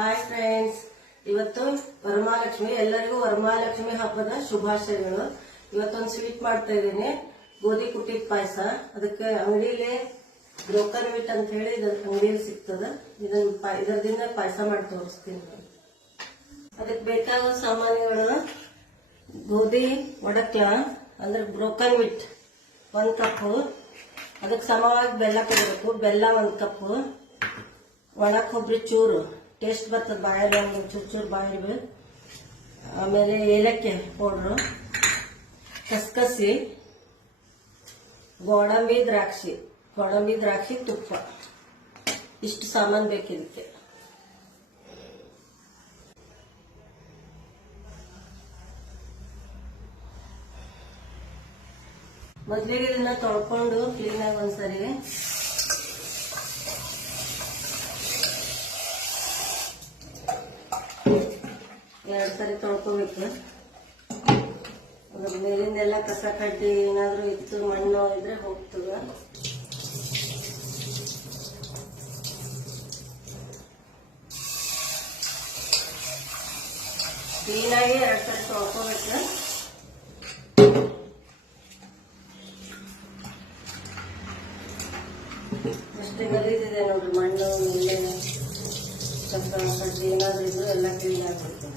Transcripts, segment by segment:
Hi friends, ಇವತ್ತು ವರಮಹಾಲಕ್ಷ್ಮಿ. ಎಲ್ಲರಿಗೂ ವರಮಹಾಲಕ್ಷ್ಮಿ ಹಬ್ಬದ ಶುಭಾಶಯಗಳು. ಇವತ್ತೊಂದು ಸ್ವೀಟ್ ಮಾಡ್ತಾ ಇದ್ದೀನಿ, ಗೋಧಿ ಕುಟ್ಟಿದ ಪಾಯಸ. ಅದಕ್ಕೆ ಅಂಗಡಿಲಿ ಬ್ರೋಕನ್ ವೀಟ್ ಅಂತ ಹೇಳಿ ಅಂಗಡಿಯಲ್ಲಿ ಸಿಗ್ತದ. ಇದರದಿಂದ ಪಾಯಸ ಮಾಡಿ ತೋರಿಸ್ತೀನಿ. ಅದಕ್ಕೆ ಬೇಕಾದ ಸಾಮಾನುಗಳು: ಗೋಧಿ ಒಡಕ್ಲ ಅಂದ್ರೆ ಬ್ರೋಕನ್ ವೀಟ್ 1 ಕಪ್, ಅದಕ್ಕೆ ಸಮವಾಗಿ ಬೆಲ್ಲ ಕೊಡಬೇಕು. ಬೆಲ್ಲ 1 ಕಪ್, ಒಣ ಕೊಬ್ಬರಿ ಚೂರು, ಟೇಸ್ಟ್ ಬರ್ತದೆ ಬಾಯಲ್ಲಿ, ಒಂದು ಚೂರು ಬಾಯಿಗೆ. ಆಮೇಲೆ ಏಲಕ್ಕಿ ಪೌಡ್ರು, ಕಸಕಸಿ, ಗೋಡಂಬಿ ದ್ರಾಕ್ಷಿ, ತುಪ್ಪ. ಇಷ್ಟು ಸಾಮಾನು ಬೇಕಿದಕ್ಕೆ. ಮೊದಲಿಗೆ ಇದನ್ನ ತೊಳ್ಕೊಂಡು ಕ್ಲೀನಾಗಿ ಒಂದ್ಸರಿ ಎರಡು ಸರಿ ತೊಳ್ಕೊಬೇಕು. ಅದ್ರ ಮೇಲಿಂದೆಲ್ಲ ಕಸ ಕಡ್ಡಿ ಏನಾದ್ರು ಇತ್ತು, ಮಣ್ಣು ಇದ್ರೆ ಹೋಗ್ತದ. ಕ್ಲೀನಾಗಿ 2 ಸರಿ ತೊಳ್ಕೊಬೇಕು. ಅಷ್ಟೇ ಗಲೀಜಿದೆ ನೋಡ್ರಿ, ಮಣ್ಣು ಮೇಲೆ ಕಸ ಕಡ್ಡಿ ಏನಾದ್ರು ಇದ್ರು ಎಲ್ಲ ಕ್ಲೀನ್ ಆಗ್ಬೇಕು.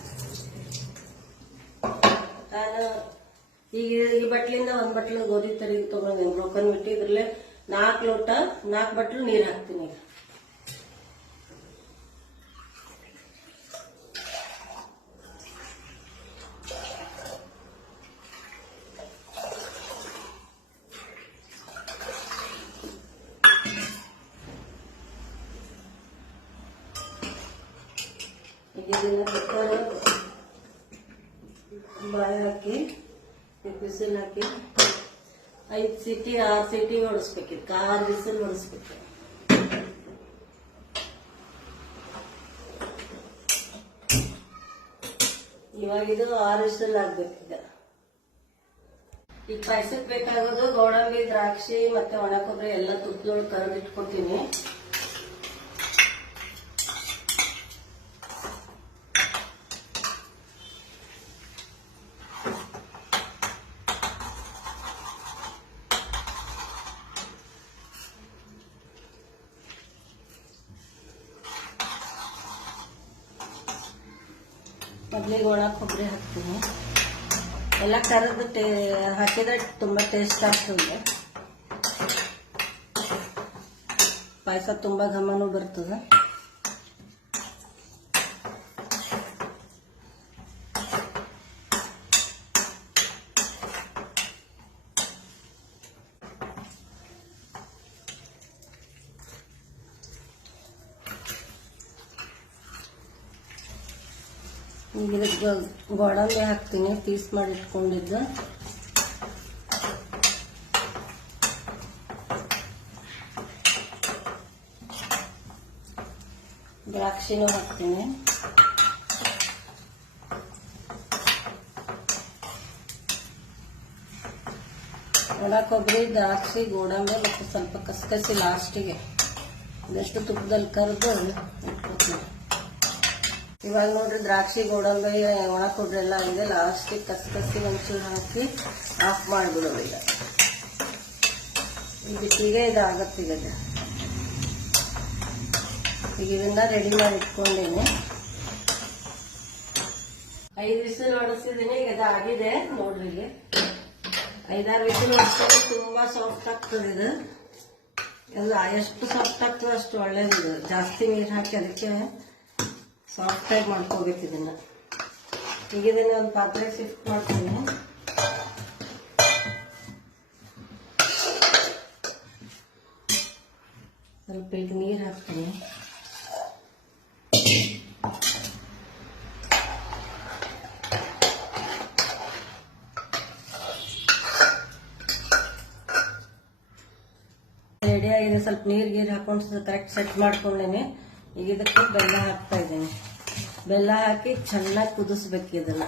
ನಾನು ಈಗ ಈ ಬಟ್ಲಿಂದ 1 ಬಟ್ಲು ಗೋಧಿ ತರಿ ತಗೊಂಡಿದ್ದೀನಿ, ಬ್ರೋಕನ್ ಬಿಟ್ಟು. ಇದ್ರಲ್ಲೇ 4 ಲೋಟ 4 ಬಟ್ಲು ನೀರು ಹಾಕ್ತೀನಿ. ಇದನ್ನ ಕುಕ್ಕರ್ ಬಾಯಿ ಹಾಕಿ ಬಿಸಿಲು ಹಾಕಿ 5 ಸೀಟಿ 6 ಸೀಟಿ ಹೊಡಿಸ್ಬೇಕಿತ್ತು. 6 ಬಿಸಿಲು ಹೊಡಿಸ್ಬೇಕು. ಇವಾಗ ಇದು 6 ವಿಸಿಲ್ ಆಗ್ಬೇಕೀಗ. ಈಗ ಪಾಯಸಕ್ಕೆ ಬೇಕಾಗೋದು ಗೋಡಂಬಿ, ದ್ರಾಕ್ಷಿ ಮತ್ತೆ ಒಣ ಕೊಬ್ಬರಿ ಎಲ್ಲ ತುಪ್ಪದೊಳಗೆ ಕರೆದು ಇಟ್ಕೊತೀನಿ. ಮೊದಲಿಗೆ ಒಣ ಕೊಬ್ಬರಿ ಹಾಕ್ತೀನಿ. ಎಲ್ಲ ಕರೆದು ಹಾಕಿದ್ರೆ ತುಂಬಾ ಟೇಸ್ಟ್ ಆಗ್ತದೆ. ಪಾಯಸ ತುಂಬಾ ಘಮನೂ ಬರ್ತದೆ. ಈಗ ಇದಕ್ಕೆ ಗೋಡಂಬಿ ಹಾಕ್ತೀನಿ, ಪೀಸ್ ಮಾಡಿ ಇಟ್ಕೊಂಡಿದ್ದು. ದ್ರಾಕ್ಷಿನೂ ಹಾಕ್ತೀನಿ. ಒಣ ಕೊಬ್ಬರಿ, ದ್ರಾಕ್ಷಿ, ಗೋಡಂಬಿ ಮತ್ತು ಸ್ವಲ್ಪ ಕಸಕಸಿ ಲಾಸ್ಟಿಗೆ ಇದಷ್ಟು ತುಪ್ಪದಲ್ಲಿ ಕರೆದು ಇಟ್ಕೊತೀನಿ. ಇವಾಗ ನೋಡ್ರಿ, ದ್ರಾಕ್ಷಿ, ಗೋಡಂಬಿ, ಒಣ ಕೊಬ್ಬರಿ ಎಲ್ಲ ಆಗಿದೆ. ಲಾಸ್ಟಿಗೆ ಕಸಕಸಿ ಒಂಚೂರು ಹಾಕಿ ಆಫ್ ಮಾಡಿಬಿಡೋದು. ಈಗ ಈ ಬಿಟ್ಟಿಗೆ ಇದು ಆಗತ್ತೆ. ಈಗ ಇದನ್ನ ರೆಡಿ ಮಾಡಿ ಇಟ್ಕೊಂಡೇನೆ. 5 ವಿಸಿಲ್ ಹೊಡಿಸಿದೀನಿ. ಈಗ ಇದು ಆಗಿದೆ ನೋಡ್ರಿ. ಇಲ್ಲಿ 5-6 ವಿಸಿಲ್ ಹೊಡಿಸಿದ್ರೆ ತುಂಬಾ ಸಾಫ್ಟ್ ಆಗ್ತದೆ. ಇದು ಎಲ್ಲ ಎಷ್ಟು ಸಾಫ್ಟ್ ಆಗ್ತದೆ ಅಷ್ಟು ಒಳ್ಳೇದು. ಜಾಸ್ತಿ ನೀರು ಹಾಕಿ ಅದಕ್ಕೆ ಸಾಫ್ಟ್ ಆಗಿ ಮಾಡ್ಕೋಬೇಕು ಇದನ್ನ. ಈಗ ಇದನ್ನ ಒಂದು ಪಾತ್ರೆಗೆ ಶಿಫ್ಟ್ ಮಾಡ್ತೀನಿ. ಸ್ವಲ್ಪ ಈಗ ನೀರು ಹಾಕ್ತೀನಿ. ರೆಡಿ ಆಗಿದೆ. ಸ್ವಲ್ಪ ನೀರು ಹಾಕೊಂಡು ಕರೆಕ್ಟ್ ಸೆಟ್ ಮಾಡ್ಕೊಂಡೇನೆ. ಈಗ ಇದಕ್ಕೆ ಬೆಲ್ಲ ಹಾಕ್ತಾ ಇದ್ದೀನಿ. ಬೆಲ್ಲ ಹಾಕಿ ಚೆನ್ನಾಗಿ ಕುದಿಸ್ಬೇಕು ಇದನ್ನ.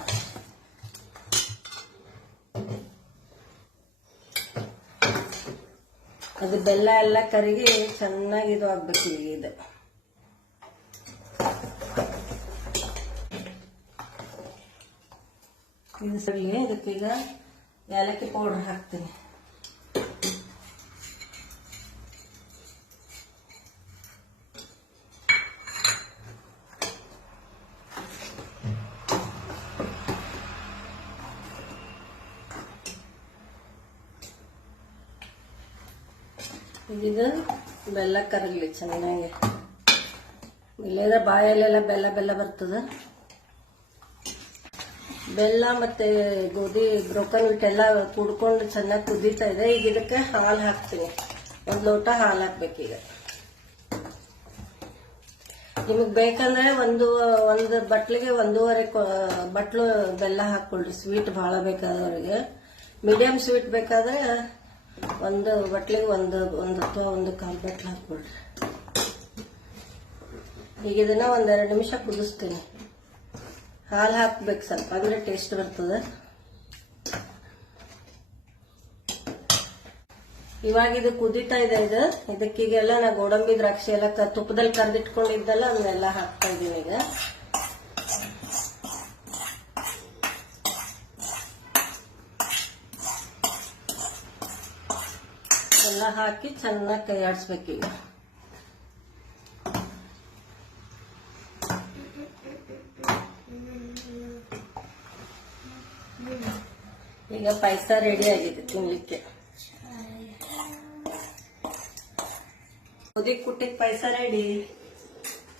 ಅದು ಬೆಲ್ಲ ಎಲ್ಲ ಕರಗಿ ಚೆನ್ನಾಗಿ ಇದು ಆಗ್ಬೇಕು. ಇದು ಇದು ಸರಿ. ಇದಕ್ಕೀಗ ಏಲಕ್ಕಿ ಪೌಡರ್ ಹಾಕ್ತೀನಿ. ಇದು ಬೆಲ್ಲ ಕರಗಲಿ ಚೆನ್ನಾಗಿ, ಇಲ್ಲದ ಬಾಯಲ್ಲೆಲ್ಲ ಬೆಲ್ಲ ಬೆಲ್ಲ ಬರ್ತದ. ಬೆಲ್ಲ ಮತ್ತೆ ಗೋಧಿ ಬ್ರೋಕನ್ ವೀಟ್ ಎಲ್ಲ ಕುಡ್ಕೊಂಡು ಚೆನ್ನಾಗಿ ಕುದೀತಾ ಇದೆ. ಈಗ ಇದಕ್ಕೆ ಹಾಲು ಹಾಕ್ತೀನಿ. 1 ಲೋಟ ಹಾಲು ಹಾಕ್ಬೇಕೀಗ. ನಿಮಗೆ ಬೇಕಂದ್ರೆ ಒಂದು ಬಟ್ಲಿಗೆ 1.5 ಬಟ್ಲು ಬೆಲ್ಲ ಹಾಕೊಳ್ರಿ. ಸ್ವೀಟ್ ಬಹಳ ಬೇಕಾದವರಿಗೆ. ಮೀಡಿಯಂ ಸ್ವೀಟ್ ಬೇಕಾದ್ರೆ ಒಂದು ಬಟ್ಲಿಗೆ ಒಂದು ಅಥವಾ 1/4 ಬಟ್ಲು ಹಾಕೊಳ್ರಿ. ಈಗ ಇದನ್ನ 1-2 ನಿಮಿಷ ಕುದಿಸ್ತೀನಿ. ಹಾಲು ಹಾಕ್ಬೇಕು ಸ್ವಲ್ಪ, ಅಂದ್ರೆ ಟೇಸ್ಟ್ ಬರ್ತದೆ. ಇವಾಗ ಇದು ಕುದೀತಾ ಇದೆ. ಇದಕ್ಕೀಗೆಲ್ಲ ನಾ ಗೋಡಂಬಿ ದ್ರಾಕ್ಷಿ ಎಲ್ಲ ತುಪ್ಪದಲ್ಲಿ ಕರೆದಿಟ್ಕೊಂಡಿದ್ದಲ್ಲ ಅದನ್ನೆಲ್ಲ ಹಾಕ್ತಾ ಇದ್ದೀನಿ. ಈಗ ಎಲ್ಲ ಹಾಕಿ ಚೆನ್ನಾಗಿ ಕೈ ಆಡಿಸ್ಬೇಕೀಗ. ಈಗ ಪಾಯಸ ರೆಡಿ ಆಗಿದೆ ತಿನ್ಲಿಕ್ಕೆ. ಗೋಧಿ ಕುಟ್ಟಿದ ಪಾಯಸ ರೆಡಿ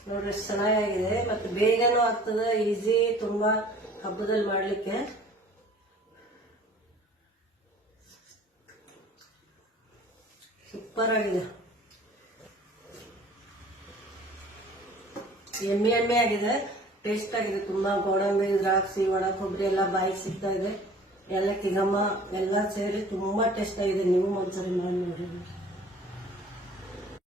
ನೋಡ್ರಿ, ಎಷ್ಟು ಚೆನ್ನಾಗಿದೆ. ಮತ್ತೆ ಬೇಗನೂ ಆಗ್ತದೆ, ಈಸಿ, ತುಂಬಾ ಹಬ್ಬದಲ್ಲಿ ಮಾಡ್ಲಿಕ್ಕೆ. ಸೂಪರ್ ಆಗಿದೆ, ಎಮ್ಮೆ ಆಗಿದೆ, ಟೇಸ್ಟ್ ಆಗಿದೆ ತುಂಬಾ. ಗೋಡಂಬಿ ದ್ರಾಕ್ಷಿ ಒಣ ಕೊಬ್ಬರಿ ಎಲ್ಲ ಬಾಯಿಗೆ ಸಿಗ್ತಾ ಇದೆ. ಏಲಕ್ಕಿ ಘಮ ಎಲ್ಲ ಸೇರಿ ತುಂಬಾ ಟೇಸ್ಟ್ ಆಗಿದೆ. ನೀವು ಒಂದ್ಸರಿ ಮಾಡಿ ನೋಡಿ.